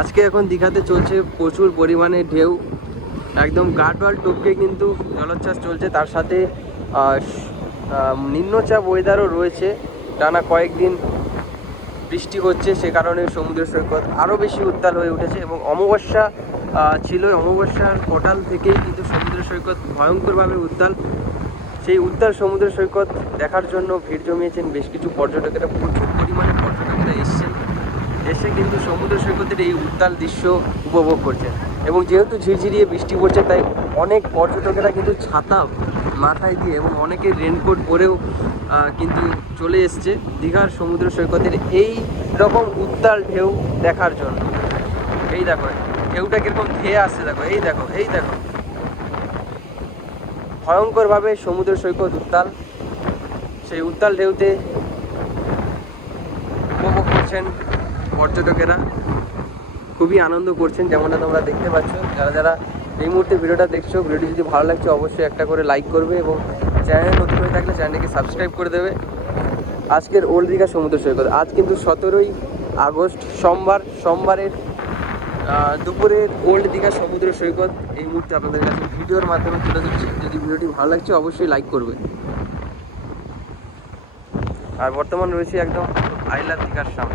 আজকে এখন দীঘাতে চলছে প্রচুর পরিমাণে ঢেউ, একদম গাঢ় টপকে কিন্তু জলোচ্ছ্বাস চলছে। তার সাথে নিম্নচাপ ওয়েদারও রয়েছে, টানা কয়েকদিন বৃষ্টি হচ্ছে, সে কারণে সমুদ্র সৈকত আরও বেশি উত্তাল হয়ে উঠেছে। এবং অমাবস্যা ছিল, অমাবস্যার পোর্টাল থেকেই কিন্তু সমুদ্র সৈকত ভয়ঙ্করভাবে উত্তাল। সেই উত্তাল সমুদ্র সৈকত দেখার জন্য ভিড় জমিয়েছেন বেশ কিছু পর্যটকেরা, প্রচুর পরিমাণে পর্যটকেরা এসে কিন্তু সমুদ্র সৈকতের এই উত্তাল দৃশ্য উপভোগ করছেন। এবং যেহেতু ঝিরঝিরিয়ে বৃষ্টি পড়ছে, তাই অনেক পর্যটকেরা কিন্তু ছাতা মাথায় দিয়ে এবং অনেকে রেনকোট পরেও কিন্তু চলে এসছে দীঘার সমুদ্র সৈকতের এই রকম উত্তাল ঢেউ দেখার জন্য। এই দেখো ঢেউটা কীরকম ধেয়ে আসছে, দেখো এই দেখো এই দেখো, ভয়ঙ্করভাবে সমুদ্র সৈকত উত্তাল। সেই উত্তাল ঢেউতে উপভোগ করছেন পর্যটকেরা, খুবই আনন্দ করছেন, যেমনটা তোমরা দেখতে পাচ্ছ। যারা যারা এই মুহূর্তে ভিডিওটা দেখছো, ভিডিওটি যদি ভালো লাগছে অবশ্যই একটা করে লাইক করবে এবং চ্যানেল নতুন হয়ে থাকলে চ্যানেলটিকে সাবস্ক্রাইব করে দেবে। আজকের ওল্ড দীঘা সমুদ্র সৈকত, আজ কিন্তু 17ই আগস্ট সোমবারের দুপুরের ওল্ড দীঘা সমুদ্র সৈকত এই মুহূর্তে আপনাদের কাছে ভিডিওর মাধ্যমে তুলে ধরছি। যদি ভিডিওটি ভালো লাগছে অবশ্যই লাইক করবে। আর বর্তমান রয়েছে একদম আই লাভ দীঘার সামনে।